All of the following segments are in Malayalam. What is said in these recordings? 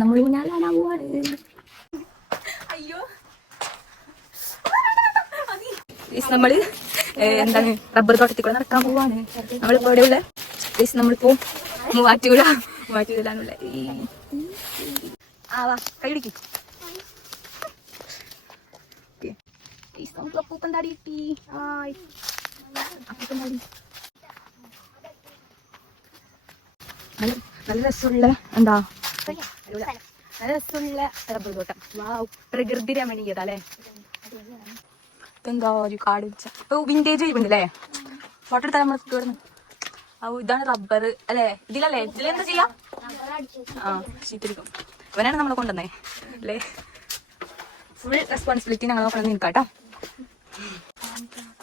നമ്മൾ അയ്യോ നമ്മള് എന്താണ് റബ്ബർ തോട്ടത്തിൽ കൂടെ നടക്കാൻ പോവാണ്. നമ്മളിപ്പോ എവിടെയുള്ള നമ്മളിപ്പോ മൂവാറ്റുപുഴയിലാണുള്ള വാ കൈ പിടിക്കും. അപ്പൂപ്പന്താടി കിട്ടി. അപ്പൂപ്പന്താടി നല്ല രസമുള്ള എന്താ നല്ല രസമുള്ള റബ്ബർ തോട്ടം. വാവ്, പ്രകൃതി രമണീയത അല്ലേ. ഇതെന്താ ഒരു കാട് വെച്ച വിന്റേജ് ഉണ്ടല്ലേ. ഫോട്ടോ എടുത്താൽ നമ്മൾ കിടന്നു. ഇതാണ് റബ്ബർ അല്ലേ. ഇതിലല്ലേ ഇതിലെന്താ ചെയ്യാ? ശീത്തിരിക്കും. ഇവനാണ് നമ്മളെ കൊണ്ടുവന്നേ അല്ലേ. ഫുൾ റെസ്പോൺസിബിലിറ്റി ഞങ്ങൾ നോക്കണം നിൽക്കാട്ടോ.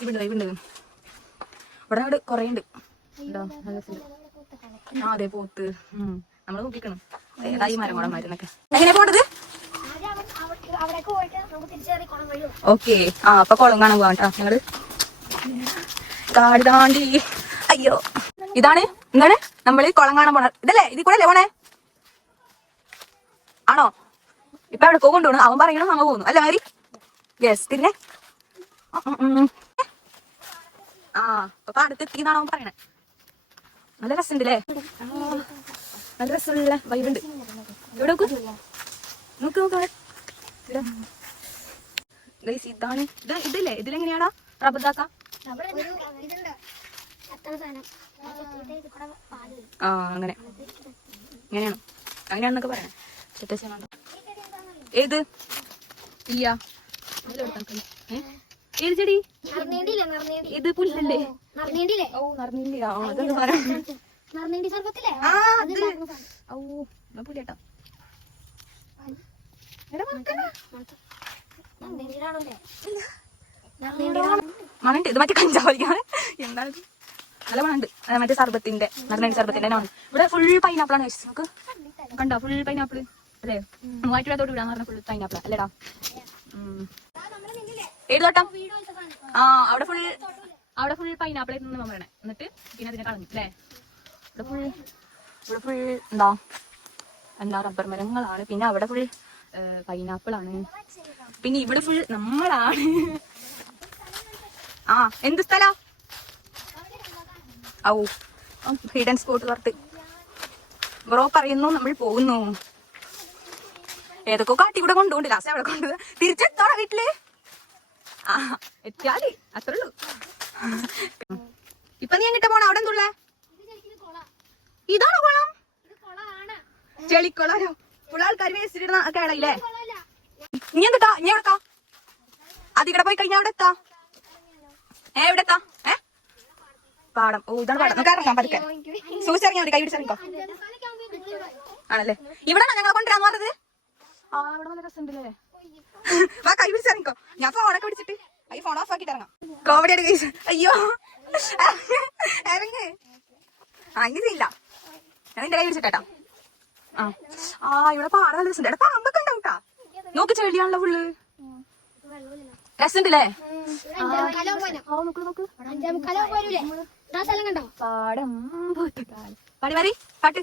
ഇവിടെ ഇവിടെ അങ്ങോട്ട് കൊറേ ഉണ്ട്. അതെ പോത്ത് നമ്മള് നോക്കിക്കണം ഏതായി മരങ്ങോടന്മാരെന്നൊക്കെ. എങ്ങനെ പോണ്ടത്? ഓക്കെ അപ്പൊ കുളം കാണാൻ പോവാം കേട്ടോ ഞങ്ങള്. കാട് താണ്ടി അയ്യോ ഇതാണ് എന്താണ് നമ്മള് കുളം കാണാൻ പോണ ഇതല്ലേ. ഇതിൽ കൂടെ അല്ലേ പോണേ? ആണോ? ഇപ്പൊ എവിടെ കൊണ്ടുപോകണം അവൻ പറയണം നമ്മ പോകുന്നു അല്ല മാരി. യെസ് പിന്നെ അപ്പൊ അടുത്തെത്തിന്നാണ് അവൻ പറയണേ. നല്ല രസമുണ്ടല്ലേ. നല്ല രസമുള്ള വൈബുണ്ട്. ഇവിടെ നോക്ക് നോക്ക് നോക്ക്. ഇതാണ് ഇതല്ലേ. ഇതിലെങ്ങനെയാടാ റബ്ബർ ഇതാക്കാം? അങ്ങനെ അങ്ങനെയാണ് അങ്ങനെയാണെന്നൊക്കെ പറയണേ. ഏത് ഇല്ല ഏത് ചെടി? ഇത് പുല്ലല്ലേ? ഓ നറുനീണ്ടി. അതൊക്കെ പറയാം. പുല്ലേട്ടാ മണുണ്ട്. ഇത് മറ്റേ കഞ്ചാവലിക്കാണ്. എന്താണ് നല്ല മണുണ്ട്. മറ്റേ സർബത്തിന്റെ നറുനീണ്ടി സർബത്തിന്റെ ആണ്. ഇവിടെ ഫുൾ പൈനാപ്പിൾ ആണ്. നമുക്ക് കണ്ടോ ഫുൾ പൈനാപ്പിൾ അല്ലേ. മൂവാറ്റുപുഴത്തോട്ട് വിടാന്ന് പറഞ്ഞ ഫുൾ പൈനാപ്പിൾ അല്ലേടാ. ഏത് തോട്ടം? അവിടെ ഫുൾ പൈനാപ്പിൾ ആയിരുന്നു പറയണേ. എന്നിട്ട് പിന്നെ അതിനെ കളഞ്ഞു അല്ലേ. ഇവിടെ ഫുൾ എന്താ റബ്ബർ മരങ്ങളാണ്. പിന്നെ അവിടെ ഫുൾ പൈനാപ്പിൾ ആണ്. പിന്നെ ഇവിടെ ഫുൾ നമ്മളാണ്. എന്ത് സ്ഥലം? ഹിഡൻ സ്പോട്ട് പുറത്ത് ബ്രോ പറയുന്നു നമ്മൾ പോകുന്നു. ഏതൊക്കെ കാട്ടി കൂടെ കൊണ്ടുപോണ്ട്. ലാസ്റ്റ് അവിടെ കൊണ്ട് തിരിച്ചെത്തോളാം വീട്ടില്. എത്തിയാല് അത്രേ ഉള്ളൂ. ഇപ്പൊ നീ എങ്ങിട്ട് പോണ? അവിടെ എന്തുള്ളേ? ഇതാണോ കുളം? ചെളിക്കുളോ? ഫുൾ ആൾക്കാർ വേസ്റ്റിടുന്ന കേളയില്ലേ. നീ എന്താ നീ എവിടെത്താ? അതിക്കടെ പോയി കഴിഞ്ഞാ അവിടെ എത്താ. എവിടെ എത്താ? പാടം. ഇതാണ് പാടം. നമുക്ക് ഇറങ്ങാൻ പതുക്കെ സൂചിച്ചിറങ്ങിയാ മതി. കൈ പിടിച്ചിറങ്ങിക്കോ. ആണല്ലേ. ഇവിടാണോ ഞങ്ങളെ കൊണ്ടുവരാന്ന് പറഞ്ഞത്? ഇവിടെ നല്ല രസമുണ്ടല്ലേ. വാ കൈ പിടിച്ചിറങ്ങിക്കോ. ഞാൻ ഫോണൊക്കെ പിടിച്ചിട്ട് ഈ ഫോൺ ഓഫ് ആക്കിട്ട് ഇറങ്ങാം. കോമഡി ആയിട്ട് കഴിച്ചു. അയ്യോ ഇറങ്ങ്. ഇനി ഇല്ല ഞാൻ നിന്റെ കൈ പിടിച്ചിട്ടാ. ഇവിടെ പാടം നല്ല രസമുണ്ട്. എടാ പാമ്പൊക്കെ ഉണ്ടാവും കേട്ടാ. നോക്ക് ചെടിയാണല്ലോ ഫുള്ള്. രസമുണ്ടല്ലേ. പാടം പാടി പാടി പാട്ട്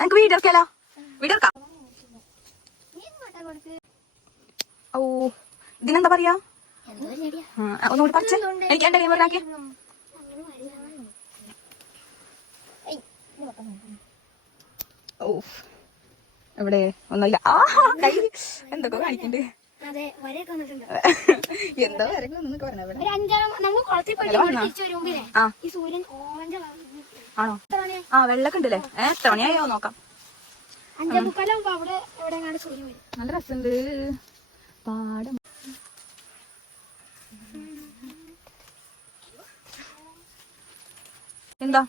എനിക്ക് വീഡിയോ എടുക്കാലോ. വീഡിയോ എടുക്കാം. ഇതിനെന്താ പറയാ? ഒന്നുകൂടി പറിച്ച് എനിക്ക് എന്റെ കൈ പറഞ്ഞാക്കിയ. എവിടെ ഒന്നുമില്ല. കൈ എന്തൊക്കെ കാണിക്കണ്ട്. എന്താ വരങ്ങൊന്നൊക്കെ പറഞ്ഞ. ആണോ? വെള്ളൊക്കെ ഉണ്ടല്ലേ. എത്ര മണിയായോ നോക്കാം. നല്ല രസമുണ്ട് പാടം. എന്താ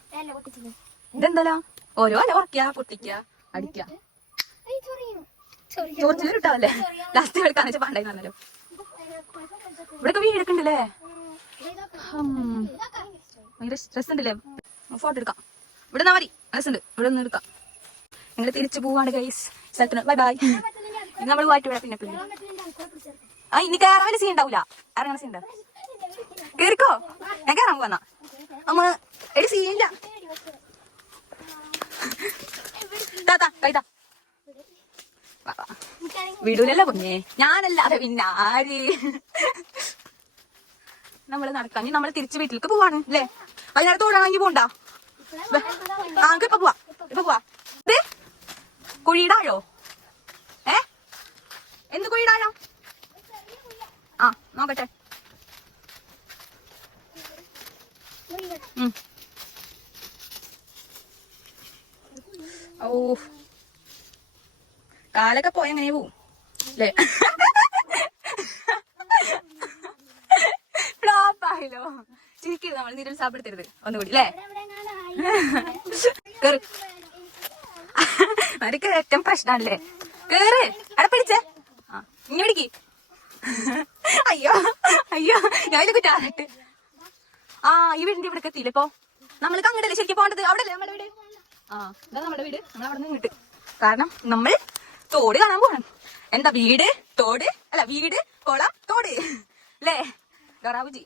ഇതെന്താ? ഓരോ അല ഉറക്കുക പൊട്ടിക്ക അടിക്ക. ചോർച്ചില് കിട്ടാവല്ലേ. ലാസ്റ്റ് എടുക്കാന്ന് വെച്ചാൽ പാണ്ടായിരുന്നല്ലോ. ഇവിടെയൊക്കെ വീടൊക്കെ ഉണ്ടല്ലേ. ഭയങ്കര രസമുണ്ടല്ലേ. ഫോട്ടോ എടുക്കാം. ഇവിടെ നിന്നാ മതി. രസമുണ്ട്. ഇവിടെ നിന്ന് എടുക്കാം. ഞങ്ങൾ തിരിച്ചു പോവാണ്ട് ഗൈസ് സ്ഥലത്തിന്. Bye bye. ഇനി നമ്മൾ വാറ്റുപുഴ. പിന്നെ ഇനി കയറാൻ വലിയ സീൻ ഉണ്ടാവൂല. ഇറങ്ങാൻ സീൻ ഉണ്ടാവും. കേറിക്കോ. ഞാൻ കയറാൻ പോവാ. അമ്മ എടി സീനില്ല താത്താ കൈതാ വിടൂലല്ലോ കുഞ്ഞേ ഞാനല്ലാതെ പിന്നെ ആര് നമ്മള് നടക്കാൻ നമ്മള് തിരിച്ച് വീട്ടിലേക്ക് പോവാണ് അല്ലേ വൈകുന്നേരത്ത് ഓടാണെങ്കിൽ പോണ്ടാ ഇപ്പൊ പോവാ ഇത് കുഴിയിടാഴോ എന്ത് കുഴിയിടാഴോ ആ നോക്കട്ടെ ഓ കാലൊക്കെ പോയ എങ്ങനെ പോവും അല്ലേ ഫ്ലോപ്പായല്ലോ ചിരിക്കരുത് നമ്മൾ നിരുത്സാഹപ്പെടുത്തരുത് ഒന്നുകൂടി അല്ലേ അവർക്ക് ഏറ്റവും പ്രശ്നമല്ലേ കേറ് അവിടെ പിടിച്ചേ ആ ഇനി പിടിക്ക് അയ്യോ ഞാൻ ഇത് കുറ്റാറിട്ട് ആ ഈ വീടിന്റെ ഇവിടെ എത്തിയില്ലേ ഇപ്പൊ നമ്മൾക്ക് അങ്ങോട്ടല്ലേ ശരിക്കും പോകേണ്ടത് അവിടെ അല്ലേ നമ്മുടെ വീട് ആ ഇതാ നമ്മുടെ വീട് നമ്മൾ അവിടെ നിന്ന് കിട്ടും കാരണം നമ്മൾ തോട് കാണാൻ പോകണം എന്താ വീട് തോട് അല്ല വീട് കൊളം തോട് അല്ലേ ഡോറാബുജി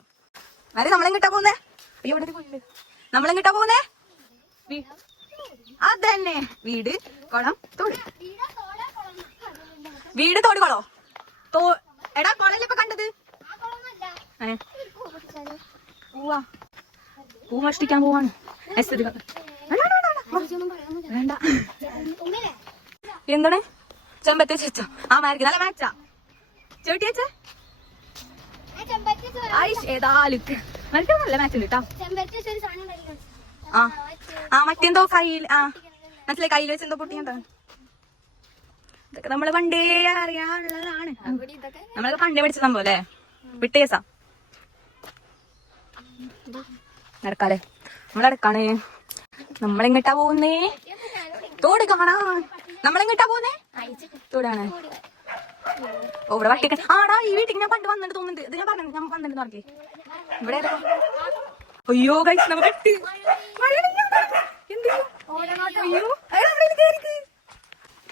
അതെ നമ്മളെങ്ങിട്ടാ പോകുന്നേ അയ്യോ ഇവിടെ നമ്മളെങ്ങിട്ടാ പോകുന്നേ അതന്നെ വീട് കൊളം തോട് വീട് തോട് കൊളോ എടാ കൊളല്ലേ ഇപ്പൊ കണ്ടത് പൂവാ പൂ മോഷ്ടിക്കാൻ പോവാണ് വേണ്ട എന്താണ് ചെമ്പത്തെ ചേച്ച ആ മാർക്ക് നല്ല മാച്ചാ ചേട്ടി വെച്ചേ ഏതാലും നല്ല മാച്ച് ഉണ്ട് കേട്ടോ ആ മറ്റെന്തോ കയ്യിൽ ആ മനസ്സിലായി കയ്യിൽ വെച്ച് എന്തോ പൊട്ടിയാ ഇതൊക്കെ നമ്മള് പണ്ടേ അറിയാനുള്ളതാണ് നമ്മളൊക്കെ പണ്ടേ പഠിച്ച സംഭവം അല്ലേ വിട്ടേസാ നടക്കാല്ലേ നമ്മളടക്കാണ് നമ്മളെങ്ങട്ടാ പോകുന്നേ തോട് കാണാ നമ്മളെങ്ങട്ടാ പോകുന്നേ തോടാണ് ഓ ഇവിടെ വട്ടിക്ക് ആടാ ഈ വീട്ടിൽ ഞാൻ പണ്ട് വന്നിട്ട് തോന്നുന്നുണ്ട് ഇത് ഞാൻ പറഞ്ഞു ഞാൻ വന്നിട്ട് നോക്കി ഇവിടെ അയ്യോ ഗൈസ് നമ്മ പെട്ട്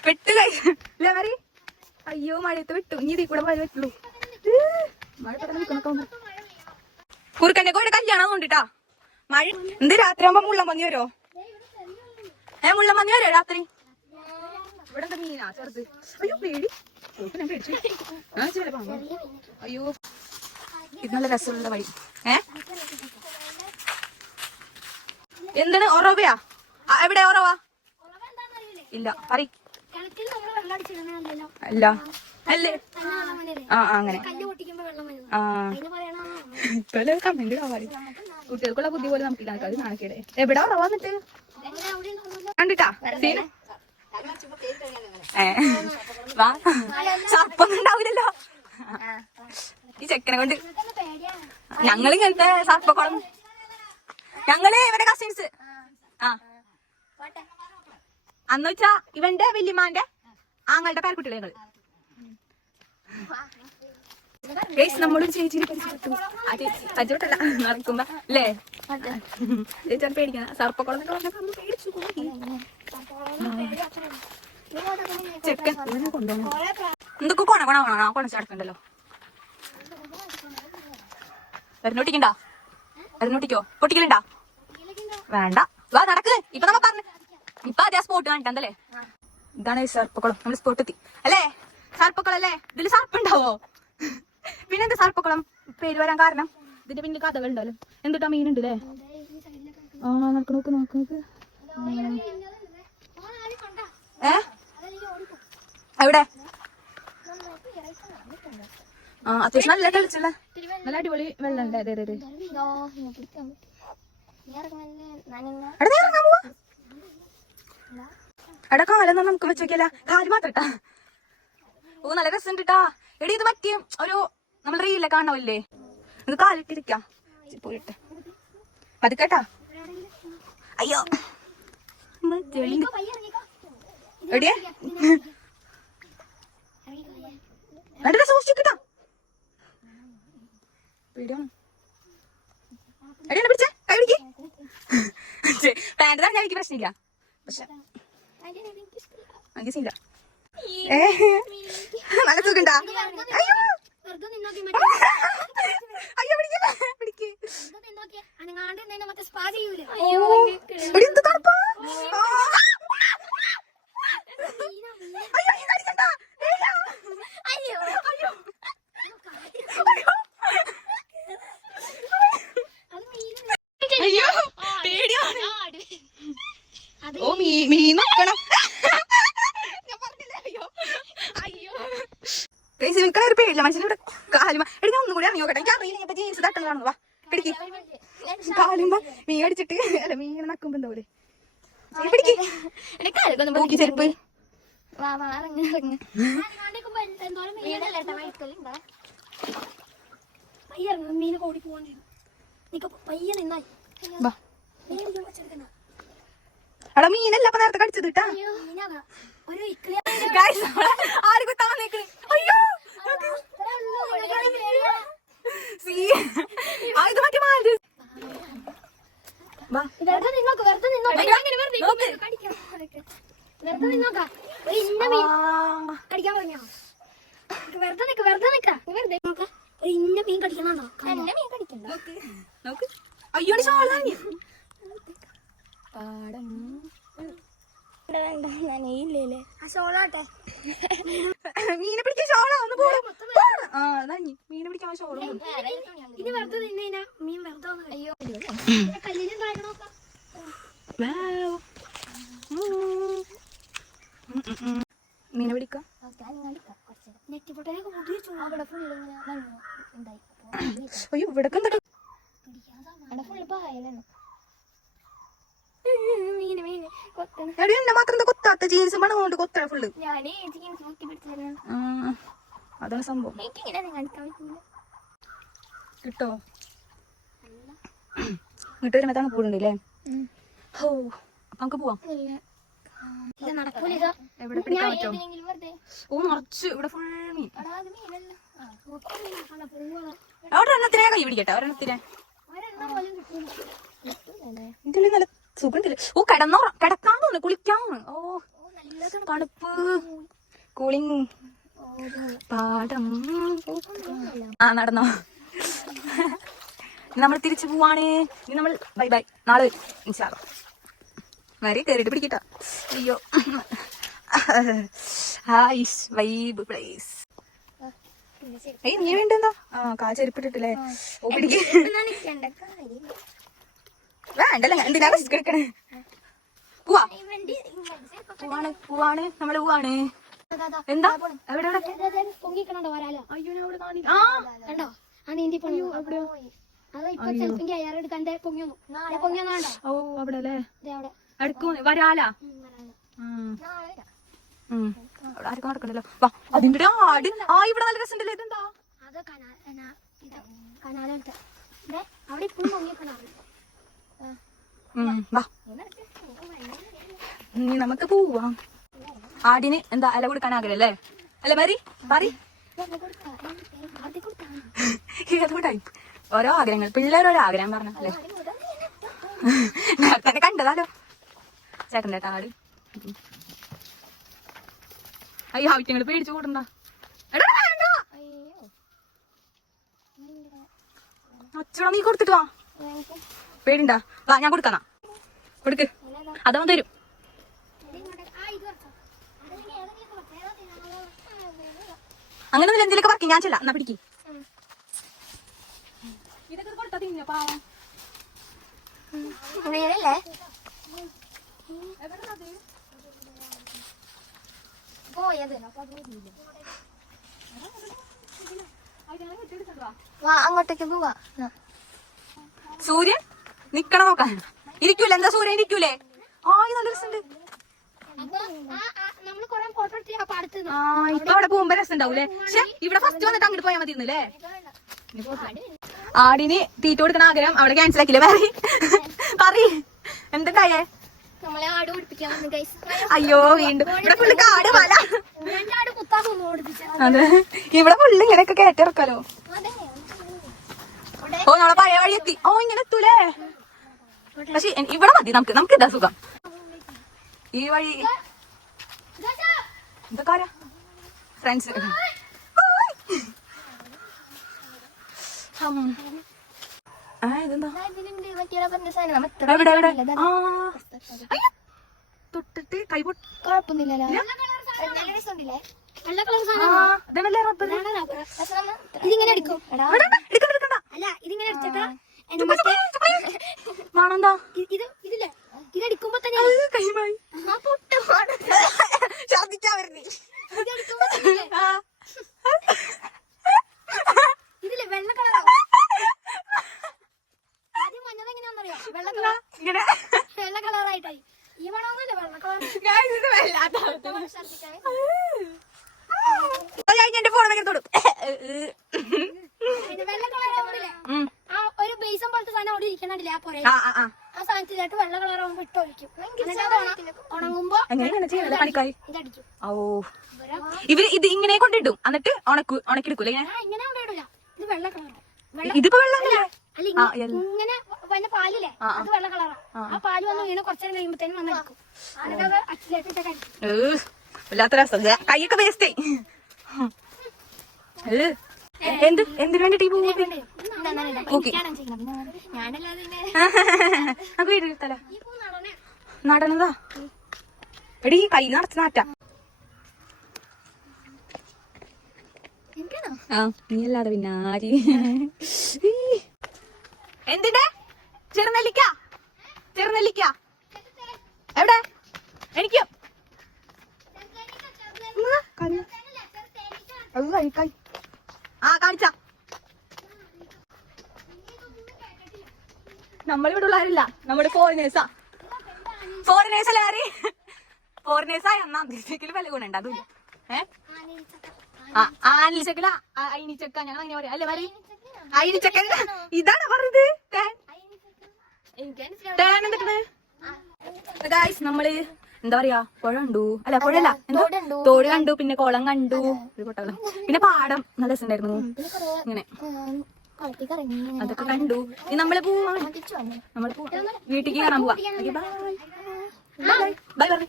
പെട്ട് ഗൈസ് ഇല്ല മറി അയ്യോ മഴയത്ത് വിട്ടു ഇനി ഇതിൽ കൂടെ പോയാൽ പറ്റുള്ളൂ മഴ പെട്ടെന്ന് കുറുക്കന്റെ കോഴിയുടെ കല്യാണം കൊണ്ടിട്ടാ മഴ എന്ത് രാത്രി ആകുമ്പോ മുള്ളം പന്നി വരോ മുള്ളം പന്നി വരോ രാത്രി ഇവിടെ എന്താ മീനാ ചെറുത് അയ്യോ പേടി അയ്യോ ഇത് നല്ല രസമുള്ള വഴി എന്താണ് ഒറവയാ എവിടെ ഒറവാ ഇല്ല പറ അല്ല അല്ലേ ആ അങ്ങനെ ആ ഇപ്പൊ കമന്റ് കുട്ടികൾക്കുള്ള ബുദ്ധി പോലെ നമുക്ക് അത് കാണിക്കടേ എവിടെ ഉറവാ എന്നിട്ട് കണ്ടിട്ടാ വാ സർപ്പൊന്നും ഉണ്ടാവില്ലല്ലോ ഈ ചെക്കനെ കൊണ്ട് ഞങ്ങളിങ്ങനത്തെ സർപ്പക്കുളം ഞങ്ങള് ഇവന്റെ കസിൻസ് ആ അന്ന് വെച്ചാ ഇവന്റെ വല്യമാന്റെ ആങ്ങളുടെ പേരക്കുട്ടികളെ ഞങ്ങള് നമ്മളോട് ചേച്ചി പരിചയപ്പെട്ടല്ല നടക്കുമ്പോ അല്ലേ ചേച്ചി പേടിക്കുന്ന സർപ്പക്കുളം പേടിച്ചു ചെക്കൻ കൊണ്ടുപോകണം എന്തൊക്കെ കൊണച്ചടക്കണ്ടല്ലോ എറിഞ്ഞോട്ടിക്കണ്ടാ എറിഞ്ഞോട്ടിക്കോ പൊട്ടിക്കലുണ്ടാ വേണ്ട വാ നടക്ക് ഇപ്പൊ നമ്മ പറഞ്ഞു ഇപ്പൊ അതേ സ്പോട്ട് കാണിട്ടല്ലേ ഇതാണ് സർപ്പക്കുളം നമ്മള് സ്പോട്ട് എത്തി അല്ലേ സർപ്പക്കുളം അല്ലേ ഇതില് സർപ്പുണ്ടാവോ പിന്നെന്താ സർപ്പക്കുളം പേര് വരാൻ കാരണം ഇതിന്റെ പിന്നെ കഥകൾ ഉണ്ടല്ലോ എന്തിട്ടാ മീനുണ്ട് അല്ലേ ആ നോക്ക് നോക്ക് എവിടെ ആ അത്യാവശ്യം നല്ല തെളിച്ചുള്ള നല്ല അടിപൊളി വെള്ളം ഉണ്ട് അതെ അതെ എടാ കാലൊന്നും നമുക്ക് വെച്ചോക്കിയല്ല കാല് മാത്രം ഇട്ടാ ഓ നല്ല രസം ഇട്ടാ എടി ഇത് മറ്റേ ഒരു നമ്മൾ റീലേ കാണാവില്ലേ ഇത് കാലിട്ടിരിക്കാം പോയിട്ട് പതുക്കേട്ടാ അയ്യോ എടിയേ നല്ല രസം സൂക്ഷിച്ചിട്ടാ പേടിയാണ് എടിയാണ് പിടിച്ചേ കൈ പിടിക്ക് പാൻറ് തന്നെ എനിക്ക് പ്രശ്നമില്ല പക്ഷെ എനിക്ക് സീല നല്ല സുഖണ്ടാ അയ്യോ അയ്യോ പിടിക്കല്ലേ പിടിക്ക് എടി, എന്ത് തണുപ്പാ. അയ്യോ, ഈ കടിക്കണ്ട. ഏയ്യാ. അയ്യോ. അയ്യോ. അയ്യോ, പേടിയാണ്. ഓ, മീൻ നോക്കണം. ഞാൻ പറഞ്ഞില്ലേ. അയ്യോ. അയ്യോ. ഒരു പേടില്ല മനുഷ്യനോട്. കാലുമ എടി, ഞാൻ ഒന്നും കൂടി ഇറങ്ങി നോക്കട്ടെ. എനിക്ക് അറിയില്ല ഇപ്പൊ ജീൻസ് തട്ടുന്നതാണെന്ന്. വാ പിടിക്ക്. കാലുമ്പോ മീൻ അടിച്ചിട്ട് അല്ല മീൻ ഇങ്ങനെ നക്കുമ്പോ എന്താ പോലെ പിടിക്ക് ചെരുപ്പ്. മീനെ ഓടി പോവാൻ പയ്യ നിന്നായി എടാ മീനല്ല അപ്പൊ നേരത്തെ കടിച്ചത് കേട്ടാ. ആര് കുത്താൻ നിക്കണ്. അയ്യോ, ഇത് മറ്റേ മാല്. കടിക്കാൻ പറഞ്ഞോ വെറുതെ നിക്ക വെറുതെ നിക്ക വെറുതെ ഇന്ന മീൻ കടിക്കണോ എന്നെ മീൻ കടിക്കണ്ട നോക്ക്. അയ്യോ, ഷോളാണ്. പാടം ഇല്ലേ ആ ഷോളാട്ടെ മീനെ പിടിക്കാൻ ഷോളാ. ഒന്ന് പോടും. ആ അതാഞ്ഞി മീനെ പിടിക്കാൻ ഷോള. ഇനി വെറുതെ നിന്നേനാ മീൻ വെറുതെ അയ്യോ കല്ലിനും താഴെ മീനെ പിടിക്കാം. അയ്യോ, ഇവിടെ എന്നെ മാത്രം എന്താ കൊത്താത്ത? ജീൻസ് മണം കൊണ്ട് കൊത്തണ ഫുള്ള്. അതാണ് സംഭവം. കിട്ടോ ഇങ്ങോട്ട് വരുമ്പോ തണുപ്പൂടുണ്ടല്ലേ. ഓ, അപ്പൊ നമുക്ക് പോവാം. എവിടെ പിടിക്കാൻ പറ്റോ? ഓ, നിറച്ച് ഇവിടെ ഫുൾ മീൻ. അവിടെ ഒരെണ്ണത്തിനെ കൈ പിടിക്കട്ടെ. ഒരെണ്ണത്തിനെ ഇതില് നല്ല സുഖണ്ടല്ലേ. ഓ, കിടക്കാൻ തോന്നുന്നു. കുളിക്കാൻ. ഓ, തണുപ്പ് കൂളിങ് പാടം. ആ നടന്നോ. നമ്മൾ തിരിച്ചു പോവാണ്. ഇനി നമ്മൾ ബൈ ബൈ. നാളെ വരും. വരെ കേറിട്ട് പിടിക്കട്ട. അയ്യോ, വൈബ് പ്ലേസ്. ഏയ് നീ വേണ്ടെന്താ? ആ കാ ചെരുപ്പിട്ടിട്ടില്ലേ. ഓ, പിടിക്ക്. വേണ്ടല്ലേ, എന്തിനാ റിസ്ക് എടുക്കണേ. പോവാ. പോവാണ് നമ്മള് പോവാണ്. എന്താ എവിടെ പൊങ്ങിക്കണോ വരാലോ. അയ്യോ, ആ കണ്ടോ ആ നീന്തി പൊങ്ങിയോ അവിടെയോ. അതാ ഇപ്പൊ ചെലപ്പോ അയാളെടുക്കാൻ പൊങ്ങിയൊന്നാണ്ടോ. ഓ, അവിടെ അല്ലേ. അവിടെ അടുക്കൂ വരാലാ. അവിടെ ആർക്കും നടക്കണ്ടല്ലോ. വാ, അതിന്റെ ആട്. ആ, ഇവിടെ നല്ല രസമുണ്ടല്ലോ. ഇതെന്താ? അത് കനാലത്തെ അവിടെ ഇപ്പോഴും പൊങ്ങിക്കണോ. വാ, നമുക്ക് പോവാം. ആടിന് എന്താ ഇല കൊടുക്കാൻ ആഗ്രഹല്ലേ? അല്ലെ മരി പറ. ഓരോ ആഗ്രഹങ്ങൾ. പിള്ളേരോരോ ആഗ്രഹം പറഞ്ഞല്ലേ. നേരത്തെ കണ്ടതാലോ ചേട്ടൻ്റെ ആട്. അയ്യോ, ആവശ്യങ്ങൾ പേടിച്ചു കൂടണ്ട. അച്ഛനാ നീ കൊടുത്തിട്ട് വാ. പേടിണ്ടാ? വാ, ഞാൻ കൊടുക്കാന്നാ. കൊടുക്ക്. അതവൻ തരും. അങ്ങനെ ഒന്നും എന്തെങ്കിലുമൊക്കെ പറക്കി ഞാൻ ചെല്ലാം. എന്നാ പിടിക്ക്. ഇതൊക്കെ കൊടുത്താ തിന്ന പാവം. അങ്ങോട്ടേക്ക് പോവാ. സൂര്യൻ നിക്കണ നോക്കാൻ ഇരിക്കൂലേ? എന്താ സൂര്യൻ ഇരിക്കൂലേ? നല്ല രസമുണ്ട്. ഇപ്പൊ അവിടെ പോകുമ്പോ രസം ഉണ്ടാവൂലേ. പക്ഷെ ഇവിടെ ഫസ്റ്റ് വന്നിട്ട് അങ്ങോട്ട് പോയാൽ മതിന്നല്ലേ. ആടിന് തീറ്റ കൊടുക്കണ ആഗ്രഹം അവിടെ ക്യാൻസൽ ആക്കില്ലേ? പറ എന്തുണ്ടായേ? അയ്യോ, വീണ്ടും ഇവിടെ ഫുള്ള് കാട് മല. അതെ, ഇവിടെ ഫുള്ള് ഇങ്ങനെയൊക്കെ കയറ്റിറക്കാലോ. ഓ, നമ്മളെ പഴയ വഴി എത്തി. ഓ, ഇങ്ങനെ എത്തൂലേ. പക്ഷെ ഇവിടെ മതി നമുക്ക് ഇതാ സുഖം. ഈ വഴി എന്തൊക്കെ ഫ്രണ്ട്സ്. ഇതെന്താ ഇതിലുണ്ട് മറ്റേ പറഞ്ഞ സാധനം നമ്മ എത്ര എവിടെ എവിടെ ഇല്ലതാ. ആ അയ്യോ. തൊട്ടിട്ട് കൈ പൊട്ടി കുഴപ്പമൊന്നുമില്ലല്ലോ. നല്ല രസമുണ്ടല്ലേ? വെള്ള കളർ സാധനം ഇതല്ലേ റബ്ബർ ഇതിങ്ങനെ അടിക്കും. എടാ എടുക്കണ്ട അല്ല ഇതിങ്ങനെ അടിച്ചിട്ടാ വേണെന്താ ഇതില്ലേ ഇതടിക്കുമ്പോ തന്നെ കൈമായി ആ പൊട്ടമാണ്. ഛർദിക്കാൻ വരുന്നേ ഇതടിക്കുമ്പോ തന്നെ ഇതില്ലേ വെള്ള കളറാവും. ആദ്യം മഞ്ഞത് എങ്ങനെയാണെന്നറിയോ? വെള്ള കളർ ഇങ്ങനെ വെള്ള കളറായിട്ടായി. ഈ മണമൊന്നുമില്ല വെള്ള കളർ. എന്റെ ഫോൺ ഭയങ്കര തൊടും വെള്ള കളറാവുന്നില്ലേ? ആ ഒരു ബേസം പോലത്തെ സാധനം അവിടെ ഇരിക്കണില്ലേ? ആ പുറേ ആ സാധനത്തിലായിട്ട് വെള്ള കളറാവുമ്പോ ഇട്ട് ഒഴിക്കും. ഉണങ്ങുമ്പോ എങ്ങനെയാണ് ചെയ്യുന്നത് പണിക്കായി ഇതടിക്കും. ഓ ഇവര് ഇത് ഇങ്ങനെ കൊണ്ടിടും എന്നിട്ട് ഉണക്കിയെടുക്കൂല ഇങ്ങനെ ഇങ്ങനെ കൊണ്ടിടില്ല. ഇത് വെള്ള കളറാണ്. ഇതിപ്പോ വെള്ളമല്ലേ അല്ല ഇങ്ങനെ വന്ന പാലില്ലേ അത് വെള്ള കളറാ. ആ പാല് വന്ന് വീണ് കുറച്ചേരം കഴിയുമ്പോഴത്തേനും വന്ന് അടിക്കും. എന്നിട്ട് അത് അച്ചിലേട്ടിട്ടൊക്കെ അടിക്കും. വല്ലാത്ത രസം കൈയൊക്കെ വേസ്റ്റ് എന്തിനു വേണ്ടിട്ട് നടന്നതാ എടി കൈ നടത്തി നാറ്റാ നീ അല്ലാതെ പിന്നെ ആര് എന്തിന്റെ ചെറുനെല്ലിക്ക ചെറുനെല്ലിക്ക എവിടെ എനിക്ക് കാണിച്ച നമ്മളിവിടെ ഉള്ളവരില്ല നമ്മുടെ ഫോറിനേഴ്സാ ഫോറിനേഴ്സല്ല ആര് ഫോറിനേഴ്സായ ഒന്നാം ദിവസത്തിൽ വില ഗുണുണ്ട് അതുമില്ല ആനിച്ചക്കല അയിനിച്ചക്ക ഞങ്ങൾ അങ്ങനെ പറയാം അല്ലേ പറയും അയിനിച്ചക്ക ഇതാണ് പറഞ്ഞത് നമ്മള് എന്താ പറയാ പുഴ കണ്ടു അല്ല പുഴല്ല തോട് കണ്ടു പിന്നെ കുളം കണ്ടു ഒരു കൊട്ടകുളം പിന്നെ പാടം നല്ല രസമുണ്ടായിരുന്നു ഇങ്ങനെ അതൊക്കെ കണ്ടു ഇനി നമ്മള് പോവാ നമ്മള് വീട്ടിലേക്ക് കാണാൻ പോവാ ബൈ പറഞ്ഞു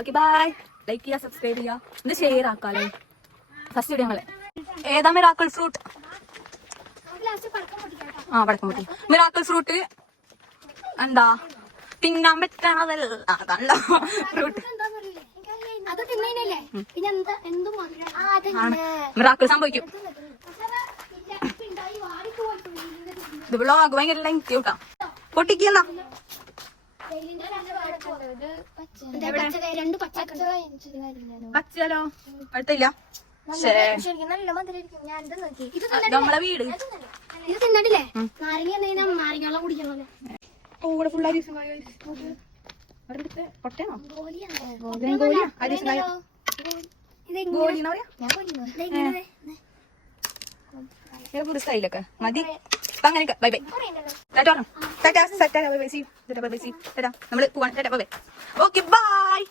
ഓക്കെ ബൈ ലൈക്ക് ചെയ്യാ സബ്സ്ക്രൈബ് ചെയ്യാ ഇത് ഷെയർ ആക്കാല്ലേ ഫസ്റ്റ് വീഡിയോ ഞങ്ങള് ഏതാ മിറാക്കിൾ ഫ്രൂട്ട് പടക്കം പൊട്ടി മിറാക്കിൾ ഫ്രൂട്ട് എന്താ തിന്നാൻ പറ്റാതല്ല അതല്ല ഫ്രൂട്ട് മിറാക്കിൾ സംഭവിക്കും ഇത് വ്ളോഗ് ഭയങ്കര ലെങ്തി കൂട്ടാ പൊട്ടിക്കുന്ന പച്ചലോ അടുത്തില്ല നമ്മളെ വീട് ഇത് തിന്നിട്ടില്ലേ നാരങ്ങ നാരങ്ങ കുടിക്കണല്ലോ ഓടെ ഫുള്ളാരി സ്റ്റൈലൊക്കെ മതി അങ്ങനെ ബൈ ബൈ നമ്മള് പോവാണ് ഓക്കെ ബൈ